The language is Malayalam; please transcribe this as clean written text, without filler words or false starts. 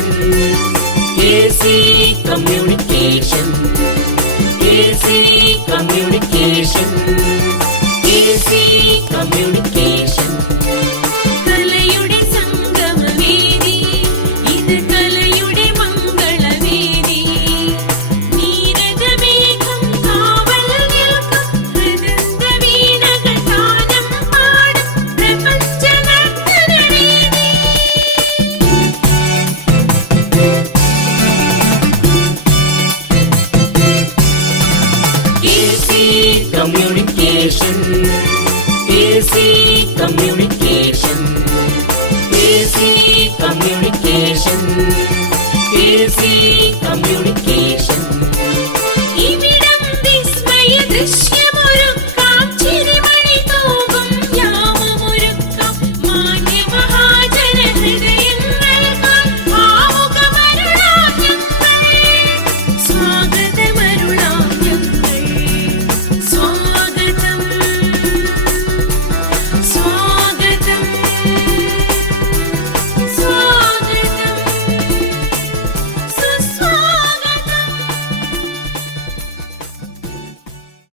communication AC communication AC communication AC communication കലയുടെ സംഗമവേദി ഇത് കലയുടെ മംഗളവേദി നീരജമേഘം കാവൽ നിൽക്കും ഹൃദയ വീണകൾ ഗാനം പാടും പ്രപഞ്ച നർത്തനവേദി AC communication AC communication AC communication AC communication ഇവിടം വിസ്മയ ദൃശ്യമൊരുക്കാം ചിരിമഴ